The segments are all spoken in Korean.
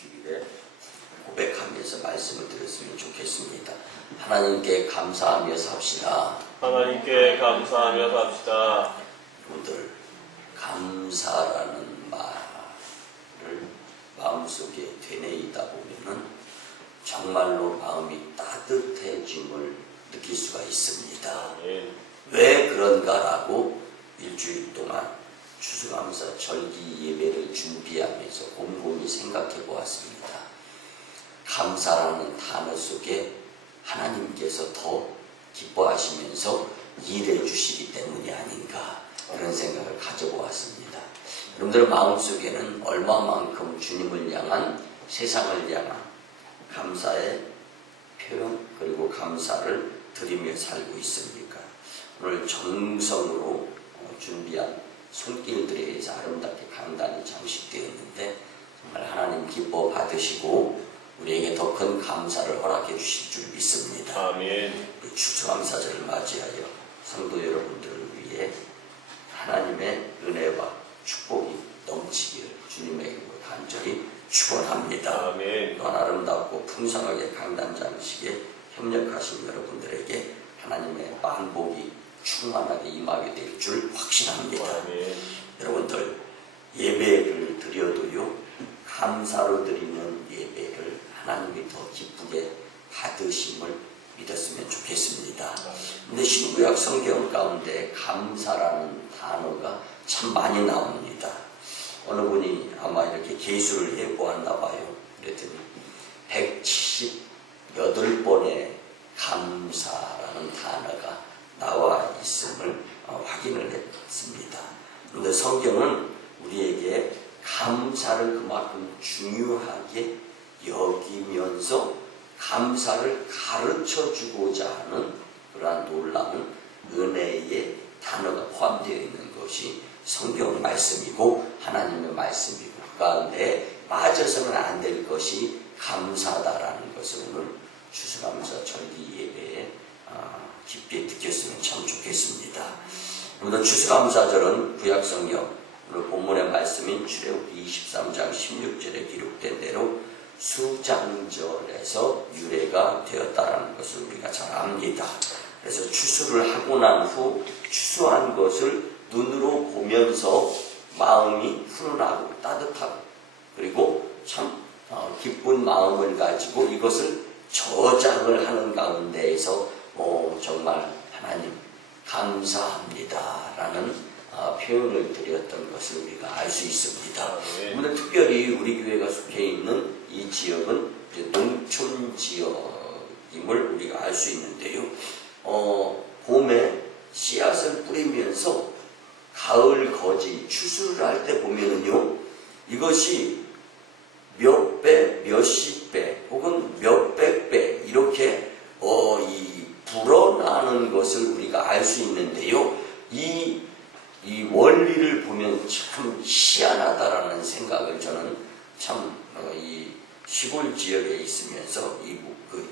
주일에 고백하면서 말씀을 드렸으면 좋겠습니다. 하나님께 감사하며 삽시다. 하나님께 감사하며 삽시다. 여러분들, 감사라는 말을 마음속에 되뇌이다 보면은 정말로 마음이 따뜻해짐을 느낄 수가 있습니다. 왜 그런가라고 일주일 동안 추수감사 절기 예배를 준비하면서 곰곰이 생각해 보았습니다. 감사라는 단어 속에 하나님께서 더 기뻐하시면서 일해 주시기 때문이 아닌가, 그런 생각을 가져보았습니다. 여러분들 마음속에는 얼마만큼 주님을 향한, 세상을 향한 감사의 표현, 그리고 감사를 드리며 살고 있습니까? 오늘 정성으로 준비한 손길들에 의해서 아름답게 강단이 장식되었는데 정말 하나님 기뻐 받으시고 우리에게 더 큰 감사를 허락해 주실 줄 믿습니다. 아멘. 추수감사절을 맞이하여 성도 여러분들을 위해 하나님의 은혜와 축복이 넘치기를 주님의 이름으로 간절히 축원합니다. 아멘. 또한 아름답고 풍성하게 강단 장식에 협력하신 여러분들에게 하나님의 만복이 충만하게 임하게 될 줄 확신합니다. 아멘. 여러분들, 예배를 드려도요, 감사로 드리는 예배를 하나님이 더 기쁘게 받으심을 믿었으면 좋겠습니다. 근데 신구약 성경 가운데 감사라는 단어가 참 많이 나옵니다. 어느 분이 아마 이렇게 계수를 해보았나 봐요. 그랬더니 178번의 감사라는 단어가 나와 있음을 확인을 했습니다. 그런데 성경은 우리에게 감사를 그만큼 중요하게 여기면서 감사를 가르쳐 주고자 하는 그러한 놀라운 은혜의 단어가 포함되어 있는 것이 성경 말씀이고 하나님의 말씀이고, 그 가운데 빠져서는 안 될 것이 감사다라는 것을 오늘 추수감사 절기 예배에 깊게 느꼈으면 참 좋겠습니다. 오늘 추수감사절은 구약성경 오늘 본문의 말씀인 출애굽기 23장 16절에 기록된 대로 수장절에서 유래가 되었다라는 것을 우리가 잘 압니다. 그래서 추수를 하고 난 후 추수한 것을 눈으로 보면서 마음이 훈훈하고 따뜻하고, 그리고 참 기쁜 마음을 가지고 이것을 저장을 하는 가운데에서 정말 하나님 감사합니다 라는 표현을 드렸던 것을 우리가 알 수 있습니다. 오늘 특별히 우리 교회가 속해 있는 이 지역은 이제 농촌 지역임을 우리가 알 수 있는데요. 봄에 씨앗을 뿌리면서 가을 거지 추수를 할 때 보면은요, 이것이 몇 배, 몇십 배, 혹은 몇백 배 이렇게 불어나는 것을 우리가 알 수 있는데요. 이 원리를 보면 참 희한하다라는 생각을 저는 참 이 시골 지역에 있으면서 그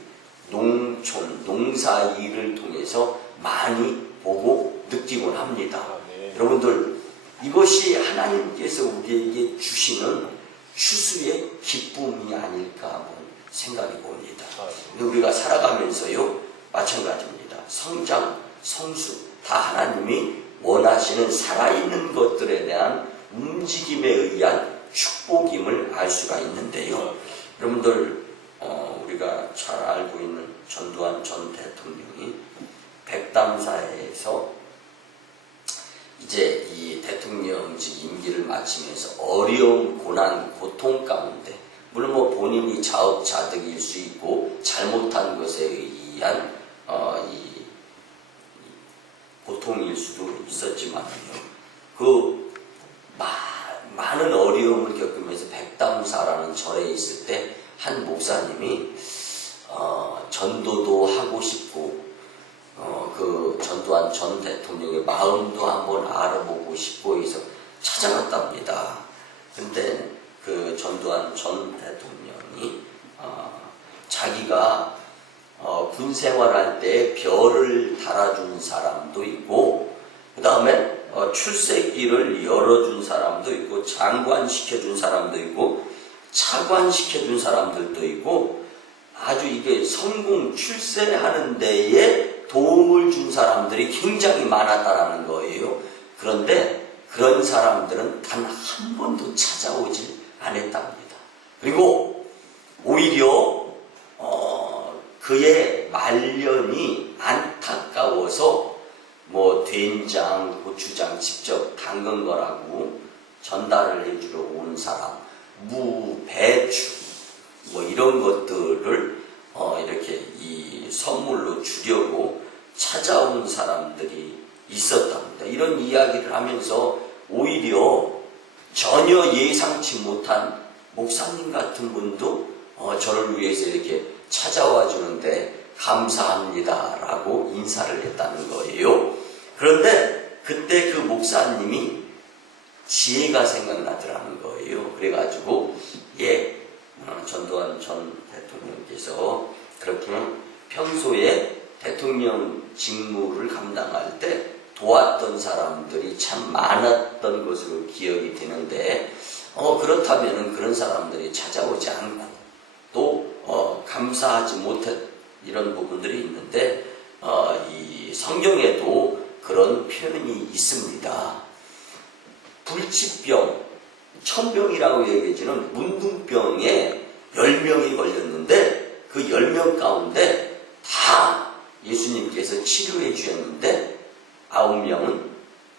농촌, 농사 일을 통해서 많이 보고 느끼곤 합니다. 여러분들, 이것이 하나님께서 우리에게 주시는 추수의 기쁨이 아닐까 한번 생각해 봅니다. 우리가 살아가면서요, 마찬가지입니다. 성장, 성수, 다 하나님이 원하시는 살아있는 것들에 대한 움직임에 의한 축복임을 알 수가 있는데요. 여러분들, 우리가 잘 알고 있는 전두환 전 대통령이 백담사에서 이제 이 대통령직 임기를 마치면서 어려움, 고난, 고통 가운데, 물론 본인이 자업자득일 수 있고 잘못한 것에 의한 이 고통일 수도 있었지만요, 그 많은 어려움을 겪으면서 백담사라는 절에 있을 때 한 목사님이 전도도 하고 싶고 그 전두환 전 대통령의 마음도 한번 알아보고 싶고 해서 찾아갔답니다. 근데 그 전두환 전 대통령이 자기가 군 생활할 때 별을 달아준 사람도 있고, 그 다음에 출세길을 열어준 사람도 있고, 장관 시켜준 사람도 있고, 차관시켜준 사람들도 있고 아주 이게 성공 출세하는 데에 도움을 준 사람들이 굉장히 많았다라는 거예요. 그런데 그런 사람들은 단 한 번도 찾아오지 않았답니다. 그리고 오히려 그의 말년이 안타까워서 뭐 된장, 고추장 직접 담근 거라고 전달을 해주러 온 사람, 무, 배추 뭐 이런 것들을 이렇게 이 선물로 주려고 찾아온 사람들이 있었답니다. 이런 이야기를 하면서 오히려 전혀 예상치 못한 목사님 같은 분도 저를 위해서 이렇게 찾아와 주는데 감사합니다 라고 인사를 했다는 거예요. 그런데 그때 그 목사님이 지혜가 생각나더라는 거예요. 그래가지고 전두환 전 대통령께서 그렇게 평소에 대통령 직무를 감당할 때 도왔던 사람들이 참 많았던 것으로 기억이 되는데 그렇다면 그런 사람들이 찾아오지 않고 또 감사하지 못했 이런 부분들이 있는데 이 성경에도 그런 표현이 있습니다. 불치병, 천병이라고 얘기해주는 문둥병에 10명이 걸렸는데 그 10명 가운데 다 예수님께서 치료해 주셨는데 9명은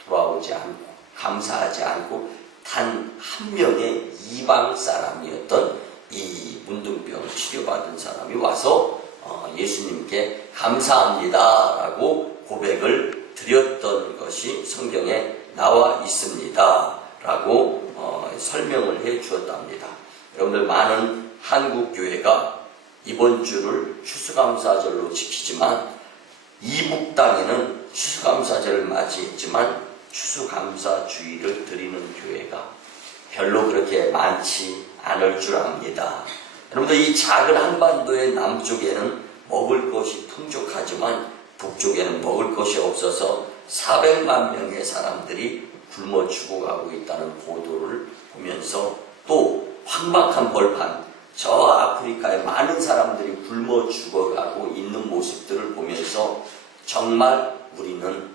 돌아오지 않고 감사하지 않고 단 한 명의 이방 사람이었던 이 문둥병 치료받은 사람이 와서 예수님께 감사합니다 라고 고백을 드렸던 것이 성경에 나와 있습니다 라고 설명을 해 주었답니다. 여러분들 많은 한국 교회가 이번 주를 추수감사절로 지키지만 이북 땅에는 추수감사절을 맞이했지만 추수감사주의를 드리는 교회가 별로 그렇게 많지 않을 줄 압니다. 여러분들 이 작은 한반도의 남쪽에는 먹을 것이 풍족하지만 북쪽에는 먹을 것이 없어서 400만 명의 사람들이 굶어 죽어가고 있다는 보도를 보면서 또 황박한 벌판, 저 아프리카에 많은 사람들이 굶어 죽어가고 있는 모습들을 보면서 정말 우리는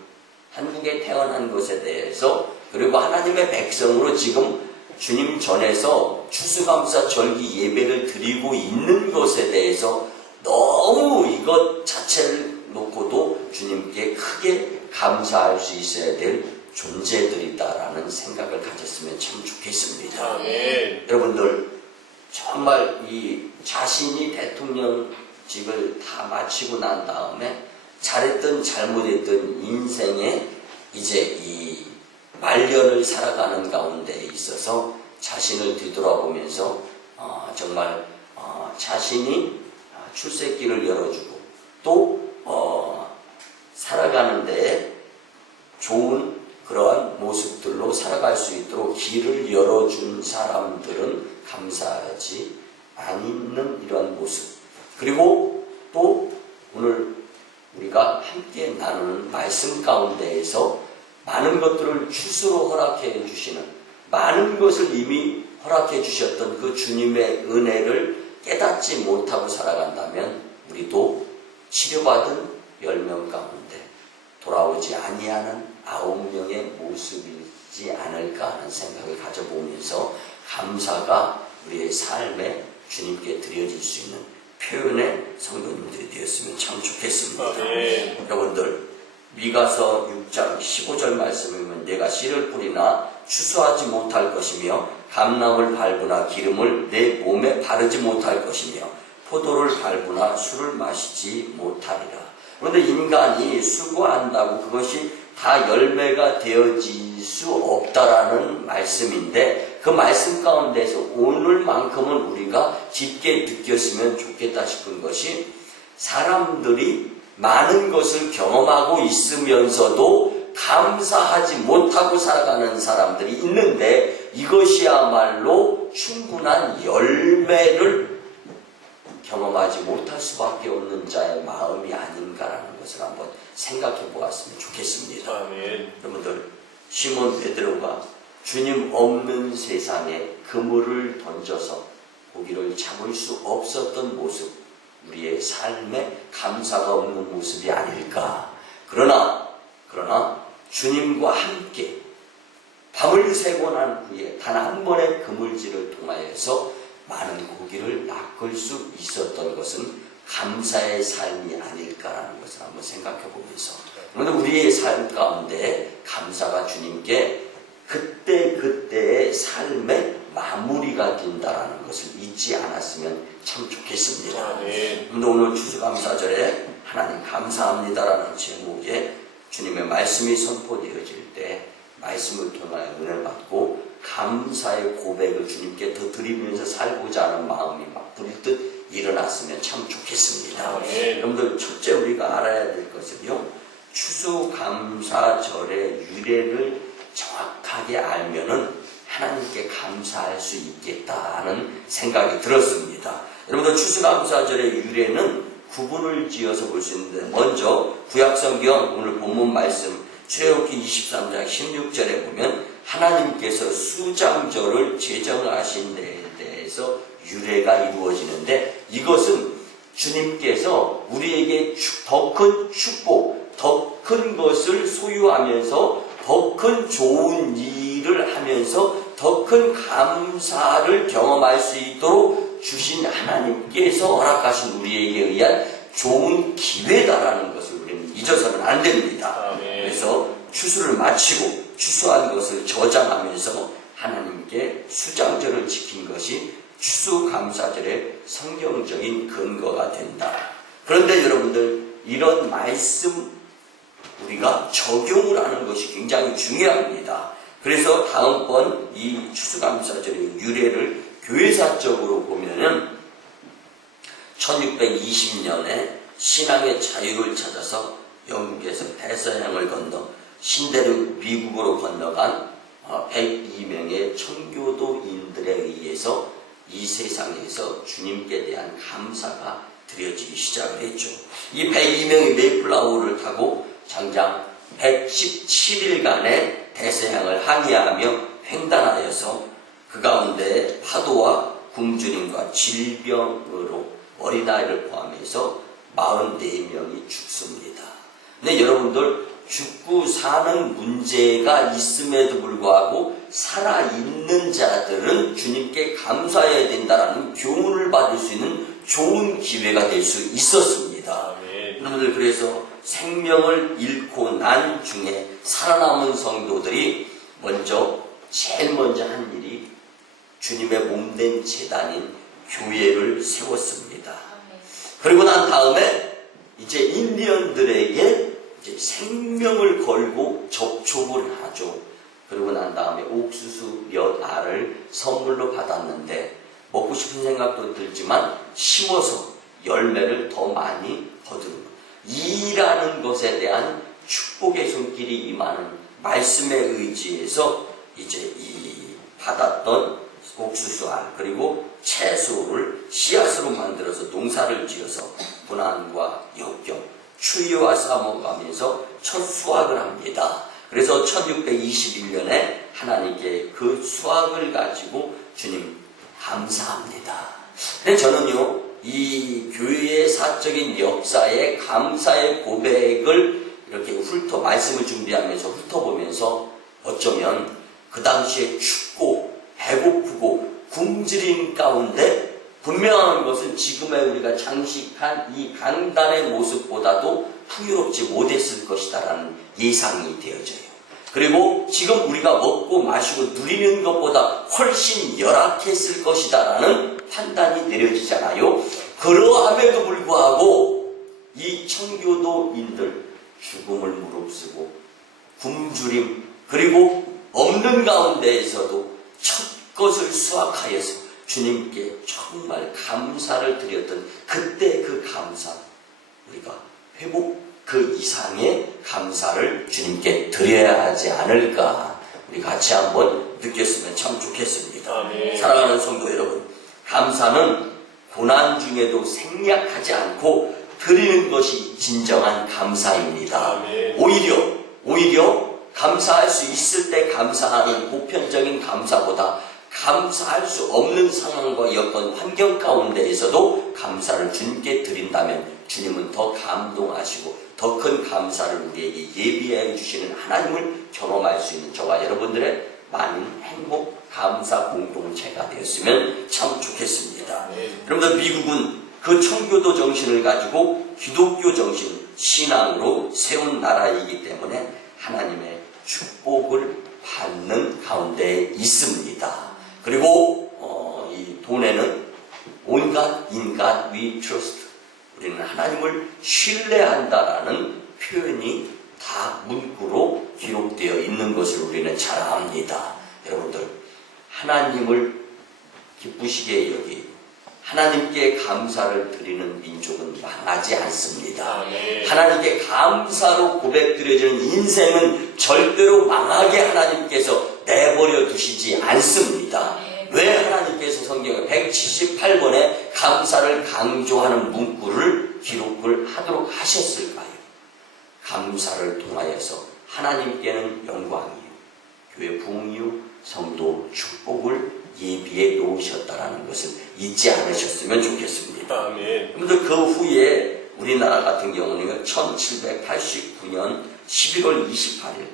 한국에 태어난 것에 대해서 그리고 하나님의 백성으로 지금 주님 전에서 추수감사 절기 예배를 드리고 있는 것에 대해서 너무 이것 자체를 놓고도 주님께 크게 감사할 수 있어야 될 존재들이다라는 생각을 가졌으면 참 좋겠습니다. 아멘. 여러분들 정말 이 자신이 대통령직을 다 마치고 난 다음에 잘했든 잘못했든 인생에 이제 이 말년을 살아가는 가운데 있어서 자신을 뒤돌아보면서 정말 자신이 출세길을 열어주고 또 살아가는데 좋은 그러한 모습들로 살아갈 수 있도록 길을 열어준 사람들은 감사하지 않는 이러한 모습. 그리고 또 오늘 우리가 함께 나누는 말씀 가운데에서 많은 것들을 추수로 허락해 주시는 많은 것을 이미 허락해 주셨던 그 주님의 은혜를 깨닫지 못하고 살아간다면 우리도 치료받은 10명 가운데 돌아오지 아니하는 9명의 모습이지 않을까 하는 생각을 가져보면서 감사가 우리의 삶에 주님께 드려질 수 있는 표현의 성도님들이 되었으면 참 좋겠습니다. 네. 여러분들 미가서 6장 15절 말씀이면 내가 씨를 뿌리나 추수하지 못할 것이며 감람을 밟으나 기름을 내 몸에 바르지 못할 것이며 포도를 밟으나 술을 마시지 못하리라. 그런데 인간이 수고한다고 그것이 다 열매가 되어질 수 없다라는 말씀인데 그 말씀 가운데서 오늘만큼은 우리가 깊게 느꼈으면 좋겠다 싶은 것이 사람들이 많은 것을 경험하고 있으면서도 감사하지 못하고 살아가는 사람들이 있는데 이것이야말로 충분한 열매를 경험하지 못할 수밖에 없는 자의 마음이 아닌가라는 것을 한번 생각해 보았으면 좋겠습니다. 아멘. 여러분들 시몬 베드로가 주님 없는 세상에 그물을 던져서 고기를 잡을 수 없었던 모습, 우리의 삶에 감사가 없는 모습이 아닐까. 그러나 주님과 함께 밤을 새고 난 후에 단 한 번의 그물질을 통하여서 많은 고기를 낚을 수 있었던 것은 감사의 삶이 아닐까라는 것을 한번 생각해 보면서, 그런데 우리의 삶 가운데 감사가 주님께 그때의 삶의 마무리가 된다라는 것을 잊지 않았으면 참 좋겠습니다. 그런데 오늘 추수감사절에 하나님 감사합니다라는 제목에 주님의 말씀이 선포되어질 때 말씀을 통하여 은혜를 받고 감사의 고백을 주님께 더 드리면서 살고자 하는 마음이 막 불뜻 일어났으면 참 좋겠습니다. 여러분들, 첫째 우리가 알아야 될 것은요, 추수감사절의 유래를 정확하게 알면은 하나님께 감사할 수 있겠다는 생각이 들었습니다. 여러분들, 추수감사절의 유래는 구분을 지어서 볼 수 있는데, 먼저 구약성경 오늘 본문 말씀 출애굽기 23장 16절에 보면 하나님께서 수장절을 제정하신 데에 대해서 유래가 이루어지는데, 이것은 주님께서 우리에게 더 큰 축복, 더 큰 것을 소유하면서 더 큰 좋은 일을 하면서 더 큰 감사를 경험할 수 있도록 주신 하나님께서 허락하신 우리에게 의한 좋은 기회다라는 것을 우리는 잊어서는 안 됩니다. 그래서 추수를 마치고 추수한 것을 저장하면서 하나님께 수장절을 지킨 것이 추수감사절의 성경적인 근거가 된다. 그런데 여러분들, 이런 말씀 우리가 적용을 하는 것이 굉장히 중요합니다. 그래서 다음번 이 추수감사절의 유래를 교회사적으로 보면은 1620년에 신앙의 자유를 찾아서 영국에서 대서양을 건너 신대륙 미국으로 건너간 102명의 청교도인들에 의해서 이 세상에서 주님께 대한 감사가 드려지기 시작을 했죠. 이 102명의 메이플라워를 타고 장장 117일간의 대서양을 항해하며 횡단하여서 그 가운데 파도와 굶주림과 질병으로 어린아이를 포함해서 44명이 죽습니다. 근데 여러분들, 죽고 사는 문제가 있음에도 불구하고 살아있는 자들은 주님께 감사해야 된다는 교훈을 받을 수 있는 좋은 기회가 될 수 있었습니다. 여러분들, 그래서 생명을 잃고 난 중에 살아남은 성도들이 제일 먼저 한 일이 주님의 몸된 제단인 교회를 세웠습니다. 그리고 난 다음에 이제 인디언들에게 이제 생명을 걸고 접촉을 하죠. 그리고 난 다음에 옥수수 몇 알을 선물로 받았는데, 먹고 싶은 생각도 들지만 심어서 열매를 더 많이 거두는 것, 일하는 것에 대한 축복의 손길이 임하는 말씀에 의지해서 이제 이 받았던 옥수수알 그리고 채소를 씨앗으로 만들어서 농사를 지어서 고난과 역경, 추위와 싸워가면서 첫 수확을 합니다. 그래서 1621년에 하나님께 그 수확을 가지고 주님 감사합니다. 근데 저는요, 이 교회의 사적인 역사에 감사의 고백을 이렇게 말씀을 준비하면서 훑어보면서 어쩌면 그 당시에 춥고 배고프고 굶주린 가운데 분명한 것은 지금의 우리가 장식한 이 강단의 모습보다도 풍요롭지 못했을 것이다라는 예상이 되어져요. 그리고 지금 우리가 먹고 마시고 누리는 것보다 훨씬 열악했을 것이다라는 판단이 내려지잖아요. 그러함에도 불구하고 이 청교도인들 죽음을 무릅쓰고 굶주림 그리고 없는 가운데에서도 첫 것을 수확하여서 주님께 정말 감사를 드렸던 그때 그 감사, 우리가 회복 그 이상의 감사를 주님께 드려야 하지 않을까, 우리 같이 한번 느꼈으면 참 좋겠습니다. 아멘. 사랑하는 성도 여러분, 감사는 고난 중에도 생략하지 않고 드리는 것이 진정한 감사입니다. 아멘. 오히려 감사할 수 있을 때 감사하는 보편적인 감사보다 감사할 수 없는 상황과 여건 환경 가운데에서도 감사를 주님께 드린다면 주님은 더 감동하시고 더 큰 감사를 우리에게 예비해 주시는 하나님을 경험할 수 있는 저와 여러분들의 많은 행복, 감사 공동체가 되었으면 참 좋겠습니다. 여러분들, 미국은 그 청교도 정신을 가지고 기독교 정신, 신앙으로 세운 나라이기 때문에 하나님의 축복을 받는 가운데 있습니다. 그리고 이 돈에는 온갖 인간 we trust, 우리는 하나님을 신뢰한다라는 표현이 다 문구로 기록되어 있는 것을 우리는 잘 압니다. 여러분들, 하나님을 기쁘시게 여기 하나님께 감사를 드리는 민족은 망하지 않습니다. 하나님께 감사로 고백드려지는 인생은 절대로 망하게 하나님께서 내버려 두시지 않습니다. 왜 하나님께서 성경에 178번에 감사를 강조하는 문구를 기록을 하도록 하셨을까요? 감사를 통하여서 하나님께는 영광이요, 교회 부흥이요, 성도 축복을 예비해 놓으셨다라는 것을 잊지 않으셨으면 좋겠습니다. 그런데 그 후에 우리나라 같은 경우는 1789년 11월 28일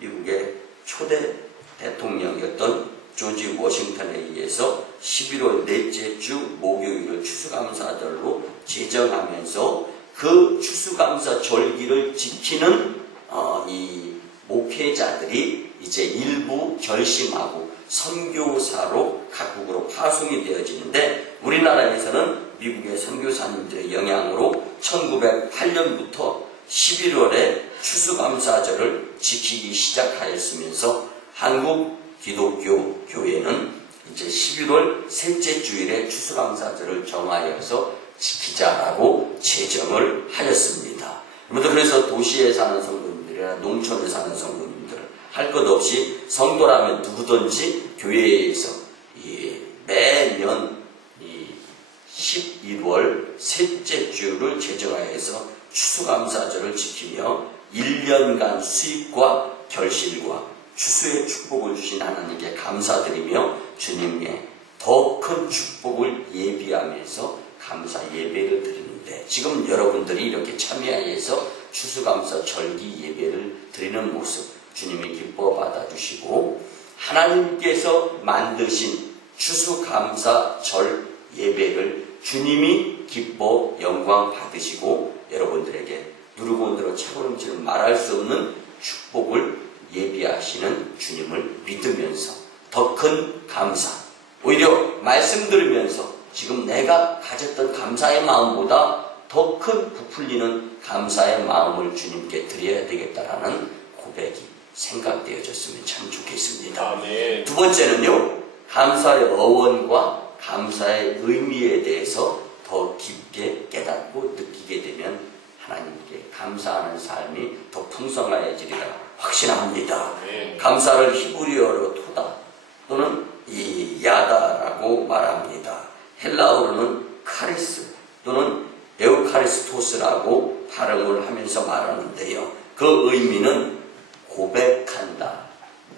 미국의 초대 대통령이었던 조지 워싱턴에 의해서 11월 넷째 주 목요일을 추수감사절로 제정하면서 그 추수감사 절기를 지키는 이 목회자들이 이제 일부 결심하고 선교사로 각국으로 파송이 되어지는데, 우리나라에서는 미국의 선교사님들의 영향으로 1908년부터 11월에 추수감사절을 지키기 시작하였으면서 한국 기독교 교회는 이제 11월 셋째 주일에 추수감사절을 정하여서 지키자라고 제정을 하였습니다. 그래서 도시에 사는 성도님들이나 농촌에 사는 성도님들 할 것 없이 성도라면 누구든지 교회에서 매년 11월 셋째 주를 제정하여서 추수감사절을 지키며 1년간 수입과 결실과 추수의 축복을 주신 하나님께 감사드리며 주님께 더 큰 축복을 예비하면서 감사 예배를 드리는데, 지금 여러분들이 이렇게 참여해서 추수감사 절기 예배를 드리는 모습 주님이 기뻐 받아주시고, 하나님께서 만드신 추수감사 절 예배를 주님이 기뻐 영광 받으시고 여러분들에게 누르고 누르 차고름처럼 말할 수 없는 축복을 예비하시는 주님을 믿으면서 더 큰 감사, 오히려 말씀 들으면서 지금 내가 가졌던 감사의 마음보다 더 큰 부풀리는 감사의 마음을 주님께 드려야 되겠다라는 고백이 생각되어졌으면 참 좋겠습니다. 아멘. 두 번째는요, 감사의 어원과 감사의 의미에 대해서 더 깊게 깨닫고 느끼게 되면 하나님께 감사하는 삶이 더 풍성해지리라 확신합니다. 아멘. 감사를 히브리어로 토다 또는 이 야다라고 말합니다. 헬라어로는 카리스 또는 에우카리스토스라고 발음을 하면서 말하는데요, 그 의미는 고백한다,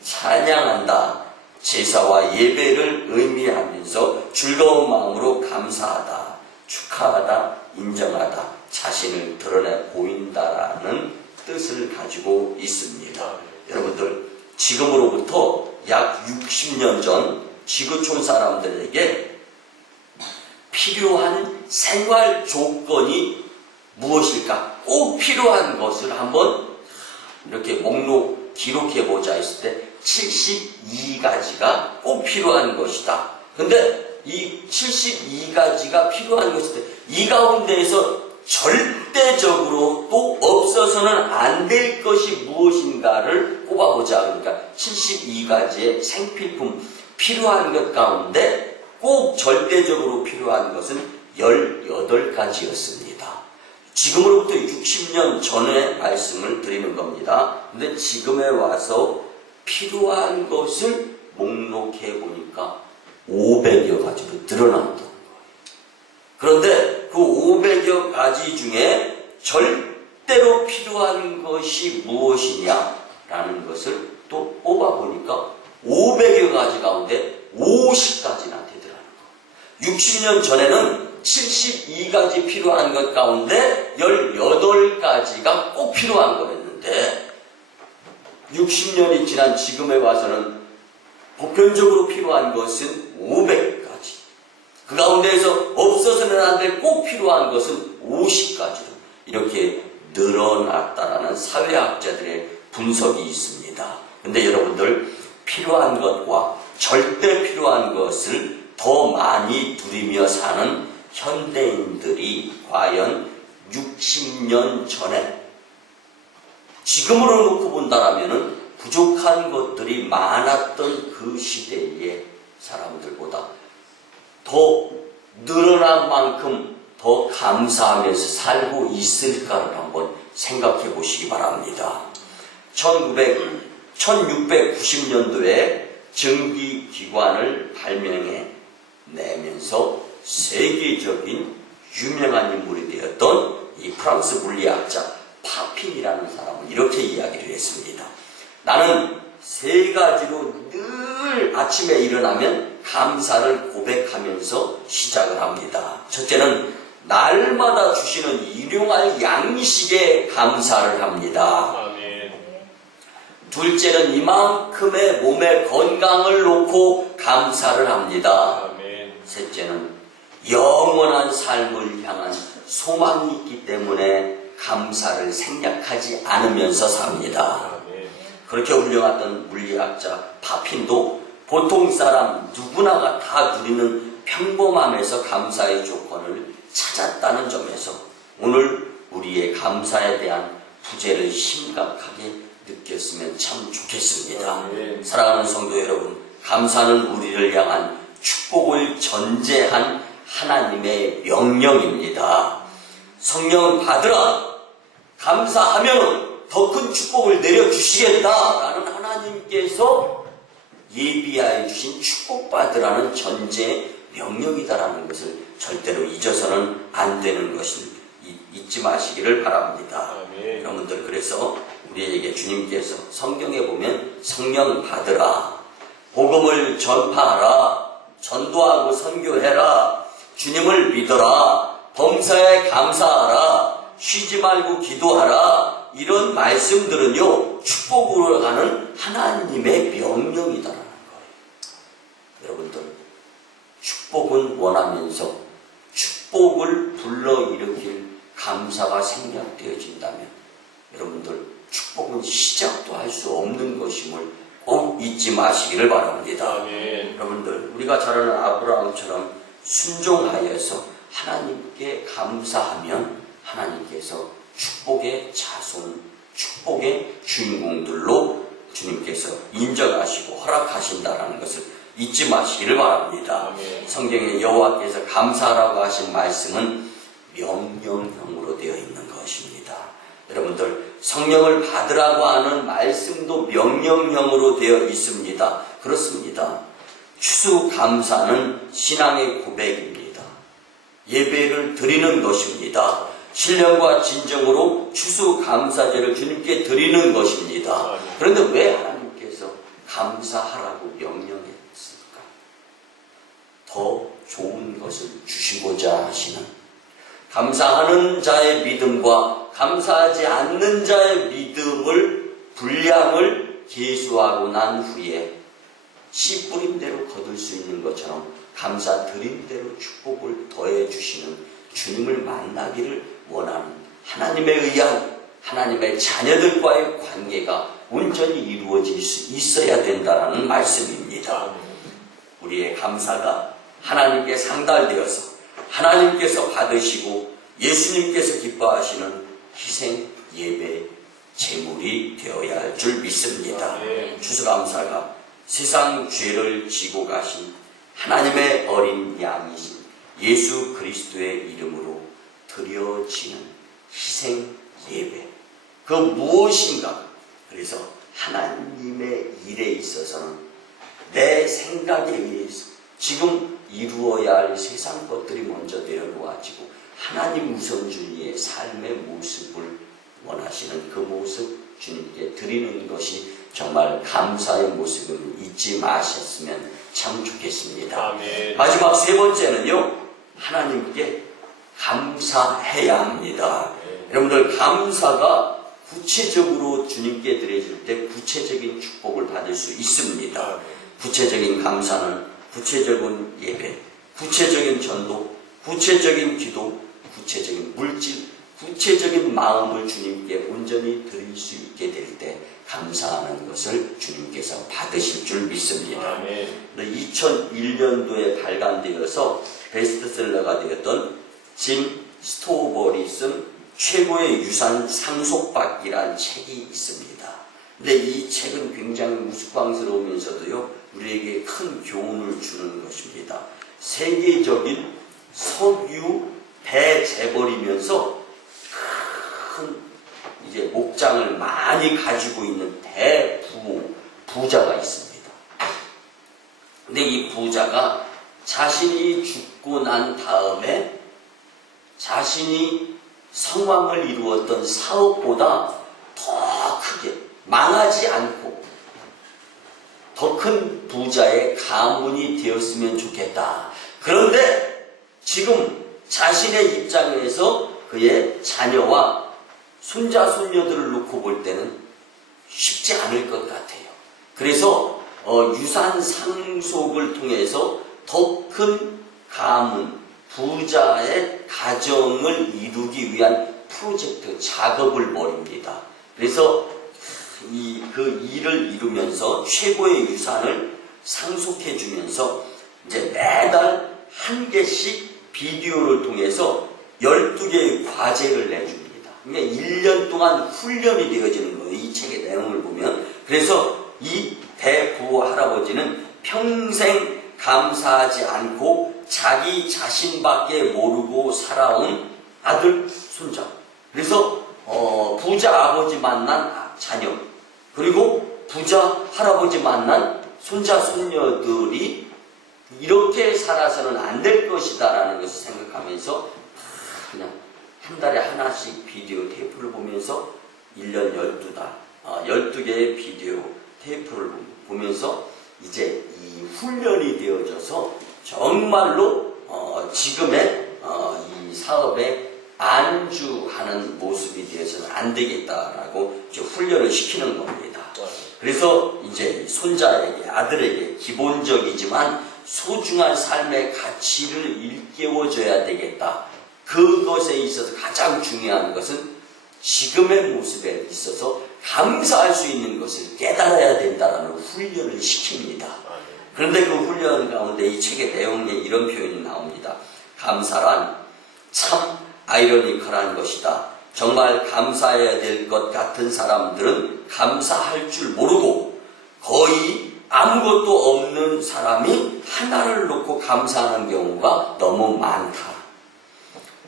찬양한다, 제사와 예배를 의미하면서 즐거운 마음으로 감사하다, 축하하다, 인정하다, 자신을 드러내 보인다라는 뜻을 가지고 있습니다. 여러분들, 지금으로부터 약 60년 전 지구촌 사람들에게 필요한 생활 조건이 무엇일까? 꼭 필요한 것을 한번 이렇게 목록 기록해보자 했을 때 72가지가 꼭 필요한 것이다. 근데 이 72가지가 필요한 것일 때 이 가운데에서 절대적으로 또 없어서는 안 될 것이 무엇인가를 꼽아보자. 그러니까 72가지의 생필품 필요한 것 가운데 꼭 절대적으로 필요한 것은 18가지였습니다. 지금으로부터 60년 전의 말씀을 드리는 겁니다. 근데 지금에 와서 필요한 것을 목록해 보니까 500여 가지로 늘어난다는 거예요. 그런데 그 500여 가지 중에 절대로 필요한 것이 무엇이냐라는 것을 또 뽑아보니까 500여 가지 가운데 50가지나 되더라는 거. 60년 전에는 72가지 필요한 것 가운데 18가지가 꼭 필요한 거였는데 60년이 지난 지금에 와서는 보편적으로 필요한 것은 500가지. 그 가운데에서 없어서는 안 될 꼭 필요한 것은 50가지로 이렇게 늘어났다라는 사회학자들의 분석이 있습니다. 근데 여러분들 필요한 것과 절대 필요한 것을 더 많이 누리며 사는 현대인들이 과연 60년 전에 지금으로 놓고 본다라면은 부족한 것들이 많았던 그 시대의 사람들보다 더 늘어난 만큼 더 감사하면서 살고 있을까를 한번 생각해 보시기 바랍니다. 1690년도에 증기기관을 발명해 내면서 세계적인 유명한 인물이 되었던 이 프랑스 물리학자 파핀이라는 사람은 이렇게 이야기를 했습니다. 나는 3가지로 늘 아침에 일어나면 감사를 고백하면서 시작을 합니다. 첫째는 날마다 주시는 일용할 양식에 감사를 합니다. 아멘. 둘째는 이만큼의 몸의 건강을 놓고 감사를 합니다. 아멘. 셋째는 영원한 삶을 향한 소망이 있기 때문에 감사를 생략하지 않으면서 삽니다. 아멘. 그렇게 훌륭했던 물리학자 파핀도 보통 사람 누구나가 다 누리는 평범함에서 감사의 조건을 찾았다는 점에서 오늘 우리의 감사에 대한 부재를 심각하게 느꼈으면 참 좋겠습니다. 아멘. 사랑하는 성도 여러분, 감사는 우리를 향한 축복을 전제한 하나님의 명령입니다. 성령을 받으라. 감사하면 더 큰 축복을 내려주시겠다라는 하나님께서 예비하여 주신 축복받으라는 전제 명령이다라는 것을 절대로 잊어서는 안 되는 것을 잊지 마시기를 바랍니다. 아멘. 여러분들, 그래서 우리에게 주님께서 성경에 보면 성령 받으라, 복음을 전파하라, 전도하고 선교해라, 주님을 믿어라, 범사에 감사하라, 쉬지 말고 기도하라, 이런 말씀들은요 축복으로 가는 하나님의 명령이다라는 거예요. 여러분들, 축복은 원하면서 축복을 불러일으킬 감사가 생략되어진다면 여러분들 축복은 시작도 할 수 없는 것임을 꼭 잊지 마시기를 바랍니다. 아멘. 여러분들, 우리가 잘 아는 아브라함처럼 순종하여서 하나님께 감사하면 하나님께서 축복의 자손, 축복의 주인공들로 주님께서 인정하시고 허락하신다는 것을 잊지 마시기를 바랍니다. 아멘. 성경에 여호와께서 감사하라고 하신 말씀은 명령형으로 되어 있는 것입니다. 여러분들, 성령을 받으라고 하는 말씀도 명령형으로 되어 있습니다. 그렇습니다. 추수감사는 신앙의 고백입니다. 예배를 드리는 것입니다. 신령과 진정으로 추수감사제를 주님께 드리는 것입니다. 그런데 왜 하나님께서 감사하라고 명령했을까? 더 좋은 것을 주시고자 하시는, 감사하는 자의 믿음과 감사하지 않는 자의 믿음을 분량을 계수하고 난 후에 씨 뿌린 대로 거둘 수 있는 것처럼 감사 드린 대로 축복을 더해 주시는 주님을 만나기를 원하는 하나님에 의한 하나님의 자녀들과의 관계가 온전히 이루어질 수 있어야 된다는 말씀입니다. 우리의 감사가 하나님께 상달되어서 하나님께서 받으시고 예수님께서 기뻐하시는 희생 예배 제물이 되어야 할 줄 믿습니다. 추수감사가 세상 죄를 지고 가신 하나님의 어린 양이신 예수 그리스도의 이름으로 드려지는 희생 예배, 그 무엇인가. 그래서 하나님의 일에 있어서는 내 생각에 의해서 지금 이루어야 할 세상 것들이 먼저 내려놓아지고 하나님 우선주의의 삶의 모습을 원하시는 그 모습 주님께 드리는 것이 정말 감사의 모습을 잊지 마셨으면 참 좋겠습니다. 아멘. 마지막 세 번째는요, 하나님께 감사해야 합니다. 여러분들, 감사가 구체적으로 주님께 드려질 때 구체적인 축복을 받을 수 있습니다. 구체적인 감사는 구체적인 예배, 구체적인 전도, 구체적인 기도, 구체적인 물질, 구체적인 마음을 주님께 온전히 드릴 수 있게 될 때 감사하는 것을 주님께서 받으실 줄 믿습니다. 아멘. 2001년도에 발간되어서 베스트셀러가 되었던 짐 스토버리 쓴 최고의 유산 상속받기란 책이 있습니다. 근데 이 책은 굉장히 우스꽝스러우면서도요, 우리에게 큰 교훈을 주는 것입니다. 세계적인 석유 대재벌이면서 큰 이제 목장을 많이 가지고 있는 부자가 있습니다. 근데 이 부자가 자신이 죽고 난 다음에 자신이 성왕을 이루었던 사업보다 더 크게 망하지 않고 더 큰 부자의 가문이 되었으면 좋겠다. 그런데 지금 자신의 입장에서 그의 자녀와 손자, 손녀들을 놓고 볼 때는 쉽지 않을 것 같아요. 그래서 유산 상속을 통해서 더 큰 가문, 부자의 가정을 이루기 위한 프로젝트, 작업을 벌입니다. 그래서 그 일을 이루면서 최고의 유산을 상속해 주면서 이제 매달 한 개씩 비디오를 통해서 12개의 과제를 내줍니다. 그러니까 1년 동안 훈련이 되어지는 거예요. 이 책의 내용을 보면. 그래서 이 대부호 할아버지는 평생 감사하지 않고 자기 자신밖에 모르고 살아온 아들, 손자. 그래서 부자 아버지 만난 자녀, 그리고 부자 할아버지 만난 손자, 손녀들이 이렇게 살아서는 안 될 것이다 라는 것을 생각하면서 그냥 한 달에 하나씩 비디오 테이프를 보면서 1년 12개의 비디오 테이프를 보면서 이제 이 훈련이 되어져서 정말로 지금의 이 사업에 안주하는 모습이 되어서는 안 되겠다라고 이제 훈련을 시키는 겁니다. 그래서 이제 손자에게, 아들에게 기본적이지만 소중한 삶의 가치를 일깨워줘야 되겠다. 그것에 있어서 가장 중요한 것은 지금의 모습에 있어서 감사할 수 있는 것을 깨달아야 된다는 훈련을 시킵니다. 그런데 그 훈련 가운데 이 책의 내용에 이런 표현이 나옵니다. 감사란 참 아이러니컬한 것이다. 정말 감사해야 될 것 같은 사람들은 감사할 줄 모르고 거의 아무것도 없는 사람이 하나를 놓고 감사하는 경우가 너무 많다.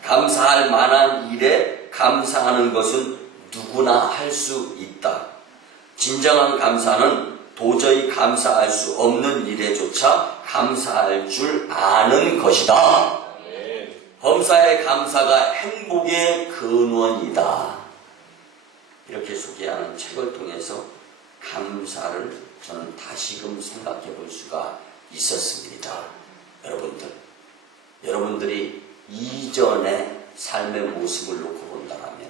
감사할 만한 일에 감사하는 것은 누구나 할 수 있다. 진정한 감사는 도저히 감사할 수 없는 일에조차 감사할 줄 아는 것이다. 범사의 감사가 행복의 근원이다. 이렇게 소개하는 책을 통해서 감사를 저는 다시금 생각해 볼 수가 있었습니다. 여러분들이 이전의 삶의 모습을 놓고 본다면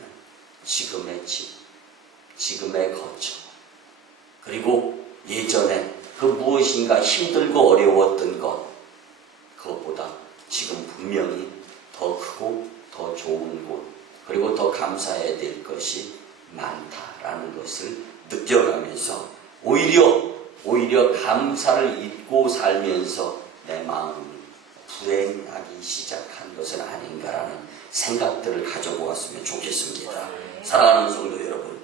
지금의 집, 지금의 거처, 그리고 예전에 그 무엇인가 힘들고 어려웠던 것, 그것보다 지금 분명히 더 크고 더 좋은 곳, 그리고 더 감사해야 될 것이 많다라는 것을 느껴가면서 오히려 감사를 잊고 살면서 내 마음이 불행하기 시작한 것은 아닌가라는 생각들을 가져보았으면 좋겠습니다. 사랑하는 성도 여러분,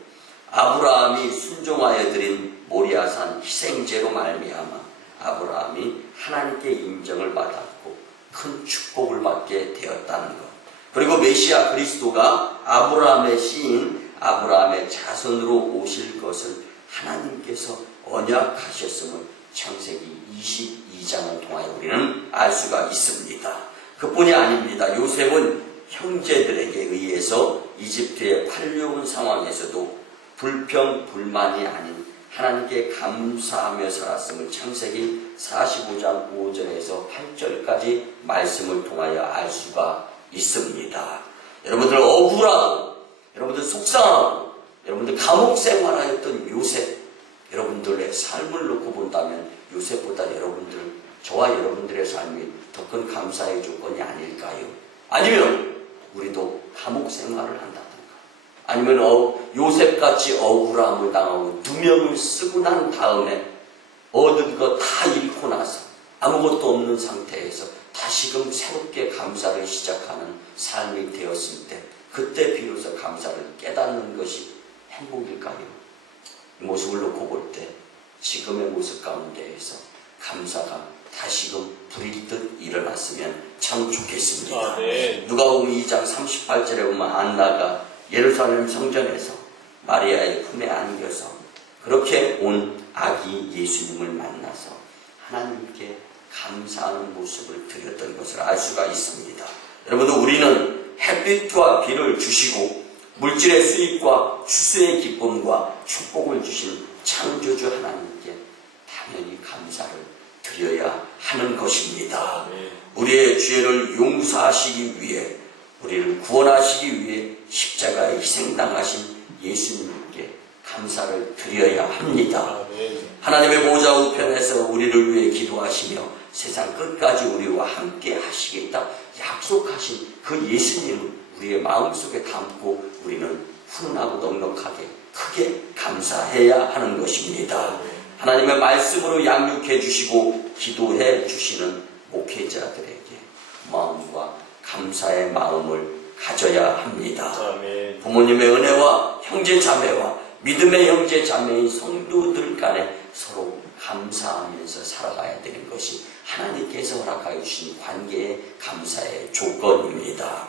아브라함이 순종하여 드린 모리아산 희생제로 말미암아 아브라함이 하나님께 인정을 받았고 큰 축복을 받게 되었다는 것, 그리고 메시아 그리스도가 아브라함의 씨인 아브라함의 자손으로 오실 것을 하나님께서 언약하셨음을 창세기 22장을 통하여 우리는 알 수가 있습니다. 그뿐이 아닙니다. 요셉은 형제들에게 의해서 이집트에 팔려온 상황에서도 불평, 불만이 아닌 하나님께 감사하며 살았음을 창세기 45장 5절에서 8절까지 말씀을 통하여 알 수가 있습니다. 여러분들 억울하고 여러분들 속상하고 여러분들 감옥 생활하였던 요셉, 여러분들의 삶을 놓고 본다면 요셉보다 여러분들, 저와 여러분들의 삶이 더 큰 감사의 조건이 아닐까요? 아니면 우리도 감옥 생활을 한다든가, 아니면 요셉같이 억울함을 당하고 누명을 쓰고 난 다음에 얻은 거 다 잃고 나서 아무것도 없는 상태에서 다시금 새롭게 감사를 시작하는 삶이 되었을 때, 그때 비로소 감사를 깨닫는 것이 행복일까요? 이 모습을 놓고 볼 때 지금의 모습 가운데에서 감사가 다시금 불일 듯 일어났으면 참 좋겠습니다. 누가복음 2장 38절에 보면 안나가 예루살렘 성전에서 마리아의 품에 안겨서 그렇게 온 아기 예수님을 만나서 하나님께 감사하는 모습을 드렸던 것을 알 수가 있습니다. 여러분들, 우리는 햇빛과 비를 주시고 물질의 수입과 추수의 기쁨과 축복을 주신 창조주 하나님께 당연히 감사를 드려야 하는 것입니다. 우리의 죄를 용서하시기 위해, 우리를 구원하시기 위해 십자가에 희생당하신 예수님께 감사를 드려야 합니다. 하나님의 보좌 우편에서 우리를 위해 기도하시며 세상 끝까지 우리와 함께 하시겠다 약속하신 그 예수님을 우리의 마음속에 담고 우리는 훈훈하고 넉넉하게 크게 감사해야 하는 것입니다. 하나님의 말씀으로 양육해 주시고 기도해 주시는 목회자들에게 마음과 감사의 마음을 가져야 합니다. 부모님의 은혜와 형제 자매와 믿음의 형제 자매인 성도들 간에 서로 감사하면서 살아가야 되는 것이 하나님께서 허락하여 주신 관계의 감사의 조건입니다.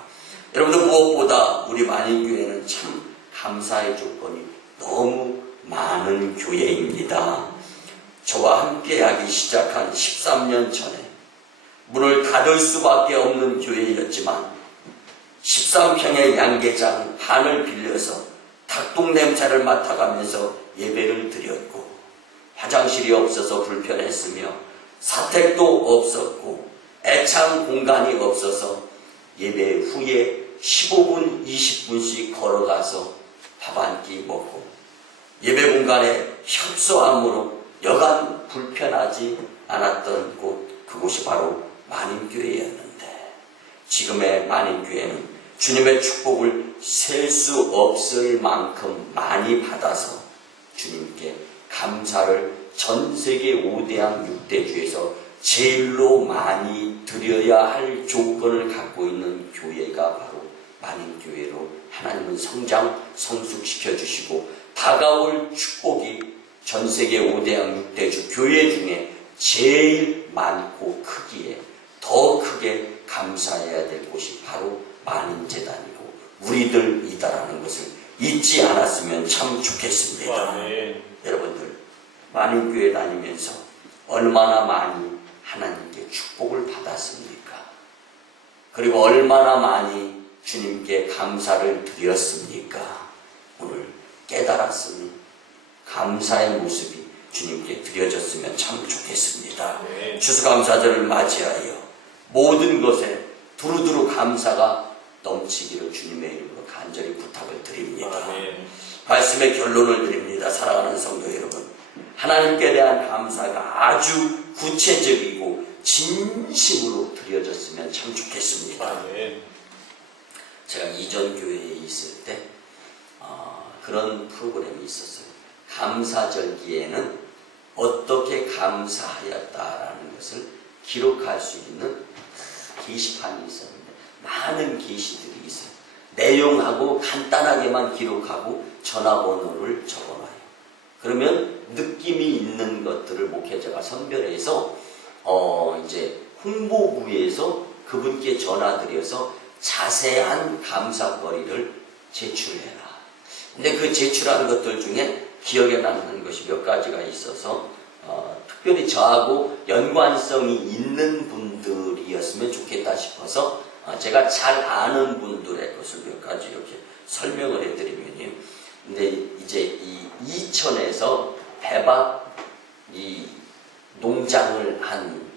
여러분들, 무엇보다 우리 만인교회는 참 감사의 조건이 너무 많은 교회입니다. 저와 함께 하기 시작한 13년 전에 문을 닫을 수밖에 없는 교회였지만 13평의 양계장 반을 빌려서 닭똥 냄새를 맡아가면서 예배를 드렸고, 화장실이 없어서 불편했으며 사택도 없었고 애창 공간이 없어서 예배 후에 15분 20분씩 걸어가서 밥 한 끼 먹고, 예배 공간에 협소함으로 여간 불편하지 않았던 곳, 그곳이 바로 만인교회였는데, 지금의 만인교회는 주님의 축복을 셀 수 없을 만큼 많이 받아서 주님께 감사를 전 세계 5대양 6대주에서 제일로 많이 드려야 할 조건을 갖고 있는 교회가 바로 만인교회로 하나님은 성장, 성숙시켜 주시고 다가올 축복이 전 세계 5대양 6대주 교회 중에 제일 많고 크기에 더 크게 감사해야 될 곳이 바로 만인재단이고 우리들이다라는 것을 잊지 않았으면 참 좋겠습니다. 여러분들, 만인교회 다니면서 얼마나 많이 하나님께 축복을 받았습니까? 그리고 얼마나 많이 주님께 감사를 드렸습니까? 오늘 깨달았으니 감사의 모습이 주님께 드려졌으면 참 좋겠습니다. 추수감사절을 맞이하여 모든 것에 두루두루 감사가 넘치기를 주님의 이름으로 간절히 부탁을 드립니다. 말씀의 결론을 드립니다. 사랑하는 성도 여러분, 하나님께 대한 감사가 아주 구체적이고 진심으로 드려졌으면 참 좋겠습니다. 제가 이전 교회에 있을 때 그런 프로그램이 있었어요. 감사절기에는 어떻게 감사하였다라는 것을 기록할 수 있는 게시판이 있었는데 많은 게시들이 있어요. 내용하고 간단하게만 기록하고 전화번호를 적어놔요. 그러면 느낌이 있는 것들을 목회자가 선별해서 이제 홍보부에서 그분께 전화드려서 자세한 감사거리를 제출해라. 근데 그 제출한 것들 중에 기억에 남는 것이 몇 가지가 있어서 특별히 저하고 연관성이 있는 분들이었으면 좋겠다 싶어서 제가 잘 아는 분들의 것을 몇 가지 이렇게 설명을 해드리면요. 근데 이제 이 이천에서 배박 이 농장을 한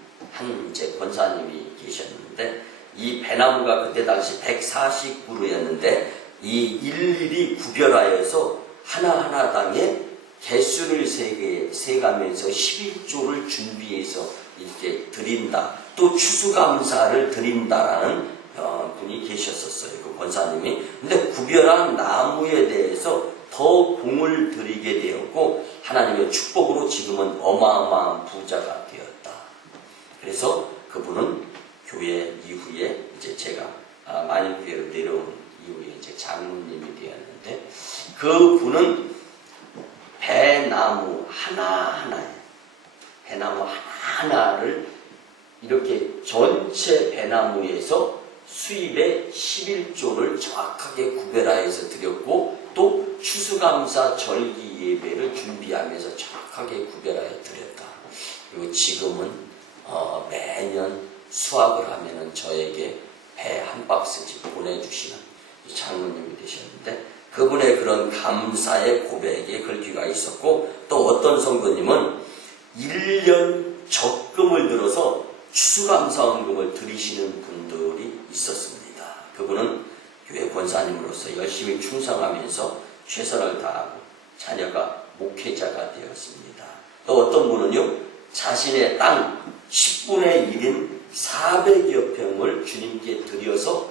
이제 권사님이 계셨는데, 이 배나무가 그때 당시 140그루였는데 이 일일이 구별하여서 하나하나당에 개수를 세가면서 11조를 준비해서 이렇게 드린다. 또 추수감사를 드린다라는 분이 계셨었어요. 그 권사님이. 근데 구별한 나무에 대해서 더 공을 들이게 되었고 하나님의 축복으로 지금은 어마어마한 부자가 되었다. 그래서 그분은 교회 이후에 이제 제가 만일교회로 내려온 이후에 이제 장로님이 되었는데, 그분은 배나무 하나하나를 이렇게 전체 배나무에서 수입의 11조를 정확하게 구별하여서 드렸고, 또 추수감사 절기 예배를 준비하면서 정확하게 구별하여 드렸다. 그리고 지금은 매년 수확을 하면은 저에게 배 한 박스씩 보내주시는 장로님이 되셨는데, 그분의 그런 감사의 고백에 글귀가 있었고, 또 어떤 성도님은 1년 적금을 들어서 추수감사원금을 드리시는 분들이 있었습니다. 그분은 교회 권사님으로서 열심히 충성하면서 최선을 다하고 자녀가 목회자가 되었습니다. 또 어떤 분은요, 자신의 땅 10분의 1인 400여 평을 주님께 드려서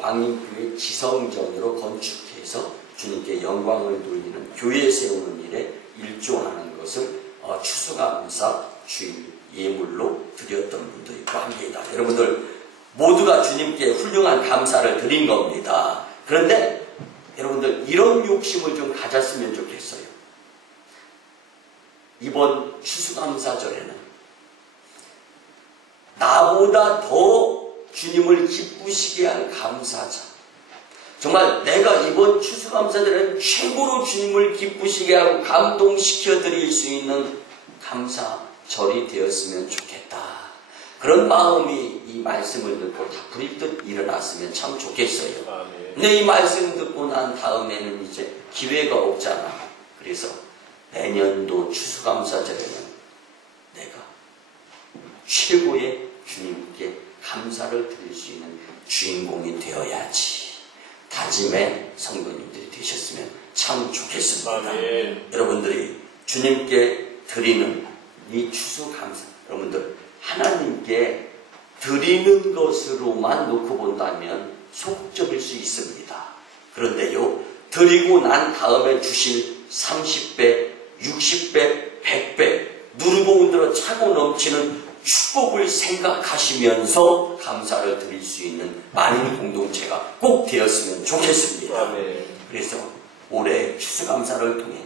광림교회 지성전으로 건축해서 주님께 영광을 돌리는 교회 세우는 일에 일조하는 것을 추수감사 주일 예물로 드렸던 분도 있고 합니다. 여러분들 모두가 주님께 훌륭한 감사를 드린 겁니다. 그런데 여러분들 이런 욕심을 좀 가졌으면 좋겠어요. 이번 추수감사절에는 나보다 더 주님을 기쁘시게 한 감사자, 정말 내가 이번 추수감사절에는 최고로 주님을 기쁘시게 하고 감동시켜 드릴 수 있는 감사절이 되었으면 좋겠다. 그런 마음이 이 말씀을 듣고 다 불일듯 일어났으면 참 좋겠어요. 근데 이 말씀 듣고 난 다음에는 이제 기회가 없잖아. 그래서 내년도 추수감사절에는 내가 최고의 주님께 감사를 드릴 수 있는 주인공이 되어야지 다짐의 성도님들이 되셨으면 참 좋겠습니다. 여러분들이 주님께 드리는 이 추수감사, 여러분들 하나님께 드리는 것으로만 놓고 본다면 속적일 수 있습니다. 그런데요, 드리고 난 다음에 주실 30배, 60배, 100배 누르고 흔들어 차고 넘치는 축복을 생각하시면서 감사를 드릴 수 있는 많은 공동체가 꼭 되었으면 좋겠습니다. 그래서 올해 추수감사를 통해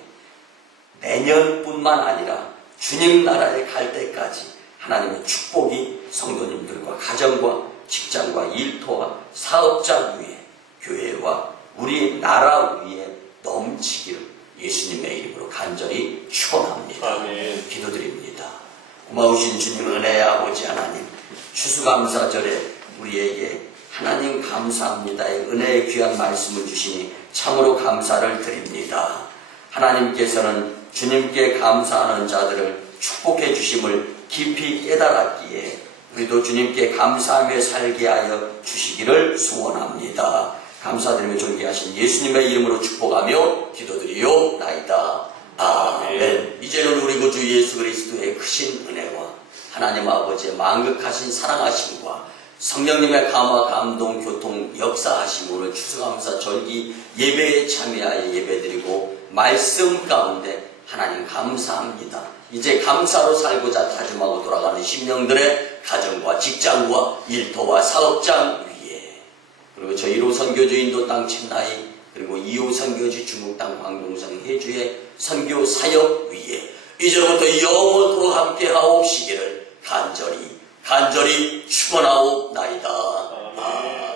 내년뿐만 아니라 주님 나라에 갈 때까지 하나님의 축복이 성도님들과 가정과 직장과 일터와 사업자 위에, 교회와 우리 나라 위에 넘치기를 예수님의 이름으로 간절히 축원합니다. 기도드립니다. 고마우신 주님, 은혜의 아버지 하나님, 추수감사절에 우리에게 하나님 감사합니다의 은혜의 귀한 말씀을 주시니 참으로 감사를 드립니다. 하나님께서는 주님께 감사하는 자들을 축복해 주심을 깊이 깨달았기에 우리도 주님께 감사하며 살게 하여 주시기를 소원합니다. 감사드리며 존귀하신 예수님의 이름으로 축복하며 기도드리옵나이다. 아멘. 이제는 우리 구주 예수 그리스도의 크신 은혜와 하나님 아버지의 만극하신 사랑하심과 성령님의 감화, 감동, 교통, 역사하심, 오늘 추수감사 절기 예배에 참여하여 예배드리고 말씀 가운데 하나님 감사합니다. 이제 감사로 살고자 다짐하고 돌아가는 심령들의 가정과 직장과 일터와 사업장 위에, 그리고 저 1호 선교주 인도 땅 칡나이, 그리고 2호 선교주 중국 땅 광동성 해주의 선교 사역 위에 이제부터 영원토록 함께 하옵시기를 간절히 축원하옵나이다. 아멘.